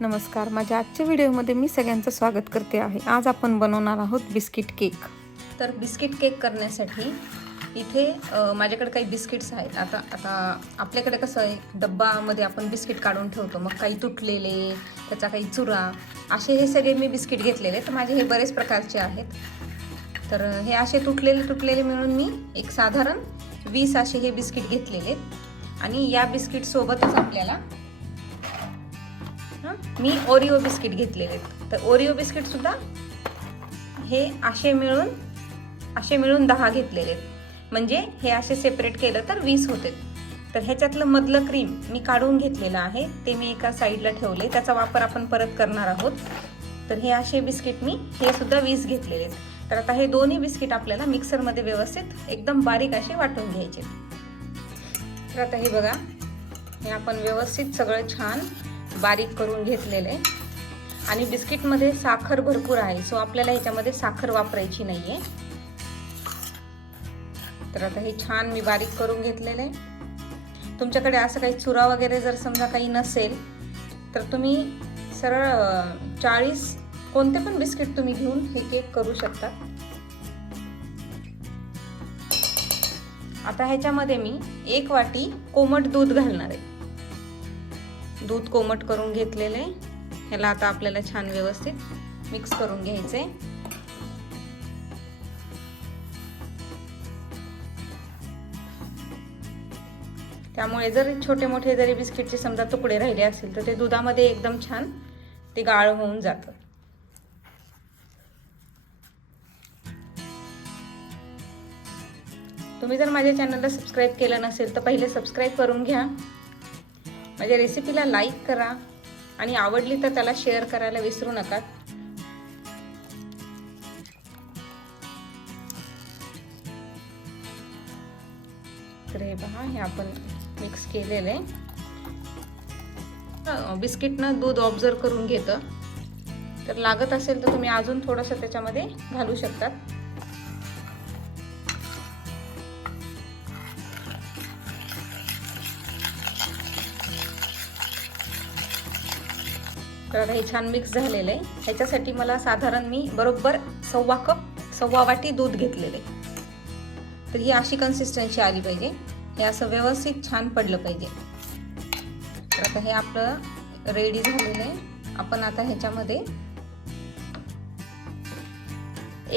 नमस्कार. माझ्या आजच्या व्हिडिओमध्ये मी सगळ्यांचं स्वागत करते आहे. आज आपण बनवणार आहोत बिस्किट केक. तर बिस्किट केक करण्यासाठी इथे माझ्याकडे काही बिस्किट्स आहेत. आता आता आपल्याकडे कसं आहे डब्बामध्ये आपण बिस्किट काढून ठेवतो. मग काही तुटलेले त्याचा काही चुरा असे हे सगळे मी बिस्किट घेतलेले. तर माझे हे बरेच प्रकारचे आहेत. तर हे असे तुटलेले तुटलेले मिळून मी एक साधारण वीस असे हे बिस्किट घेतलेले आहेत. आणि या बिस्किटसोबतच आपल्याला मी ओरिओ बिस्किट घेतलेले आहेत. तर ओरिओ बिस्किटसुद्धा हे असे मिळून असे मिळून दहा घेतलेले आहेत. म्हणजे हे असे सेपरेट केलं तर वीस होते. तर ह्याच्यातलं मधलं क्रीम मी काढून घेतलेलं आहे. ते मी एका साईडला ठेवले. त्याचा वापर आपण परत करणार आहोत. तर हे असे बिस्किट मी हे सुद्धा वीस घेतलेले आहेत. तर आता हे दोन्ही बिस्किट आपल्याला मिक्सरमध्ये व्यवस्थित एकदम बारीक असे वाटून घ्यायचे. तर आता हे बघा हे आपण व्यवस्थित सगळं छान बारीक करून घेतलेलं. आहे आणि बिस्किटमध्ये साखर भरपूर आहे. सो आपल्याला ह्याच्यामध्ये साखर वापरायची नाही आहे तर आता हे छान मी बारीक करून घेतलेलं. आहे तुमच्याकडे असं काही चुरा वगैरे जर समजा काही नसेल तर तुम्ही सरळ चाळीस कोणते पण बिस्किट तुम्ही घेऊन हे केक करू शकता. आता ह्याच्यामध्ये मी एक वाटी कोमट दूध घालणार आहे. दूध कोमट करून घेतलेले. ह्याला आता आपल्याला छान व्यवस्थित मिक्स करून घ्यायचे. त्यामुळे जर छोटे मोठे जरी बिस्किटचे समजा तुकडे राहिले असतील तर ते दुधामध्ये एकदम छान ते गाळ होऊन जातं. तुम्ही जर माझ्या चॅनलला सबस्क्राईब केलं नसेल तर पहिले सबस्क्राईब करून घ्या. माझ्या रेसिपीला लाईक करा. आणि आवडली तर त्याला शेअर करायला विसरू नका. तर हे पहा हे आपण मिक्स केलेलं आहे. बिस्किटनं दूध ऑब्झर्व करून घेतं. तर लागत असेल तर तुम्ही अजून थोडंसं त्याच्यामध्ये घालू शकतात. तर हे छान मिक्स झालेलं आहे. ह्याच्यासाठी मला साधारण मी बरोबर सव्वा कप सव्वा वाटी दूध घेतलेले तर ही अशी कन्सिस्टन्सी आली पाहिजे. हे असं व्यवस्थित छान पडलं पाहिजे. तर आता हे आपलं रेडी झालेलं आहे. आपण आता ह्याच्यामध्ये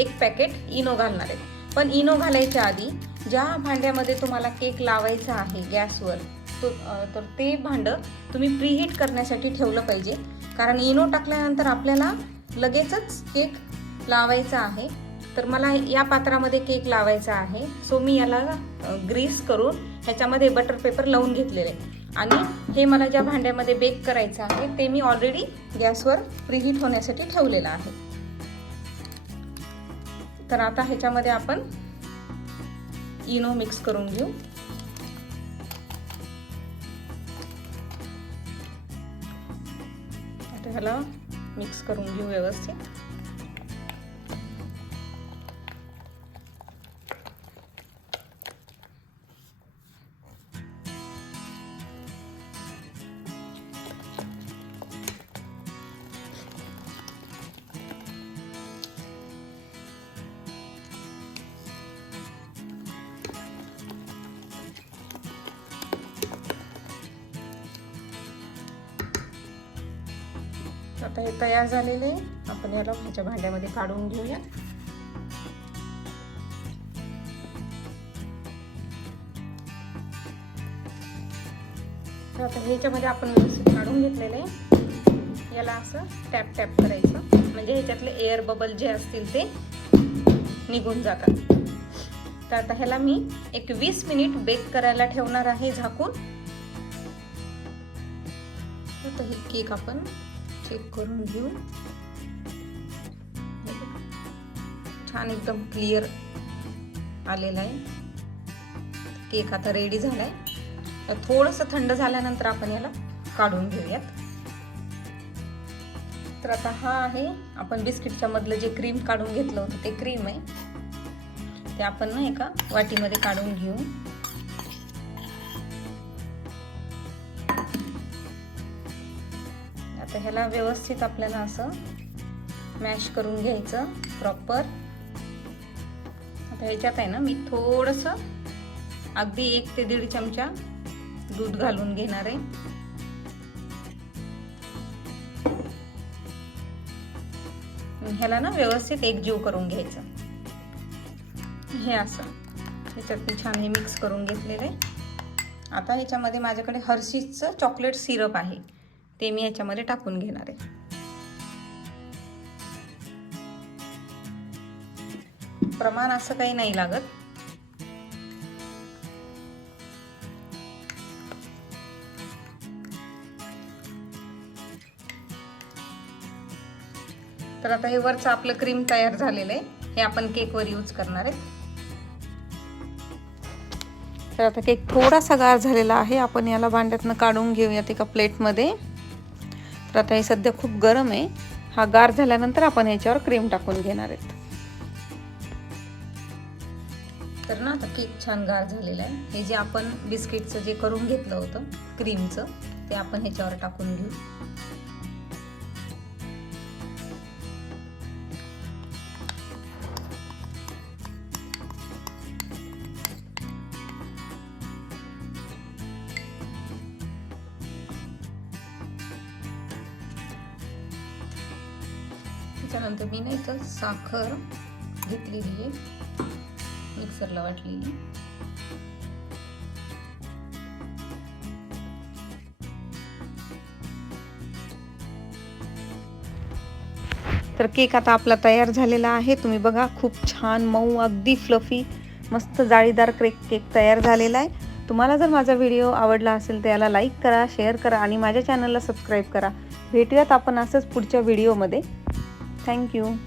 एक पॅकेट इनो घालणार आहे. पण इनो घालायच्या आधी ज्या भांड्यामध्ये तुम्हाला केक लावायचा आहे गॅसवर तो तर ते भांडं तुम्ही प्रीहीट करण्यासाठी ठेवलं पाहिजे. कारण इनो टाकल्यानंतर आपल्याला लगेचच केक लावायचा आहे. तर मला या पात्रामध्ये केक लावायचा आहे. सो मी याला ग्रीस करून ह्याच्यामध्ये बटर पेपर लावून घेतलेले. आहे आणि हे मला ज्या भांड्यामध्ये बेक करायचं आहे ते मी ऑलरेडी गॅसवर प्रीहीट होण्यासाठी ठेवलेलं आहे. तर आता ह्याच्यामध्ये आपण इनो मिक्स करून घेऊ. ह्याला मिक्स करून घेऊ व्यवस्थित. आता हे तयार झालेले आपण याला ह्याच्या भांड्यामध्ये काढून घेऊया. तर आता ह्याच्यामध्ये आपण व्यवस्थित काढून घेतलेले आहे. याला असं टॅप टॅप करायचं. म्हणजे ह्याच्यातले एअर बबल जे असतील ते निघून जातात. तर आता ह्याला मी एक वीस मिनिट बेक करायला ठेवणार आहे झाकून. तर हे केक आपण चेक करून घेऊ. छान एकदम क्लिअर आलेला आहे. केक आता रेडी झालाय. तर थोडंसं थंड झाल्यानंतर आपण याला काढून घेऊयात. तर आता हा आहे आपण बिस्किटच्या मधलं जे क्रीम काढून घेतलं होतं ते क्रीम आहे. ते आपण ना एका वाटीमध्ये काढून घेऊ. आता ह्याला व्यवस्थित आपल्याला असं मॅश करून घ्यायचं प्रॉपर. आता ह्याच्यात आहे ना मी थोडंसं अगदी एक ते दीड चमचा दूध घालून घेणार आहे. ह्याला ना व्यवस्थित एकजीव करून घ्यायचं. हे असं. ह्याच्यात मी छान हे मिक्स करून घेतलेलं आहे. आता ह्याच्यामध्ये माझ्याकडे हर्षीजचं चॉकलेट सिरप आहे. ते मी याच्यामध्ये टाकून घेणार आहे. प्रमाण असं काही नाही लागत. तर आता हे वरचं आपलं क्रीम तयार झालेलं आहे. हे आपण केकवर यूज करणार आहे. तर आता केक थोडासा गार झालेला आहे. आपण याला भांड्यातनं काढून घेऊयात एका प्लेटमध्ये तर आता हे सध्या खूप गरम आहे. हा गार झाल्यानंतर आपण ह्याच्यावर क्रीम टाकून घेणार आहेत. तर ना आता केक छान गार झालेला आहे. हे जे आपण बिस्किटचं जे करून घेतलं होतं क्रीमचं ते आपण ह्याच्यावर टाकून घेऊ. त्याच्यानंतर मी नाही तर साखर घेतलेली आहे. मिक्सरला वाटलेली. तर केक आता आपला तयार झालेला आहे. तुम्ही बघा खूप छान मऊ अगदी फ्लफी मस्त जाळीदार केक केक तयार झालेला आहे. तुम्हाला जर माझा व्हिडिओ आवडला असेल तर याला लाईक करा शेअर करा आणि माझ्या चॅनलला सबस्क्राईब करा. भेटूयात आपण असंच पुढच्या व्हिडिओमध्ये Thank you.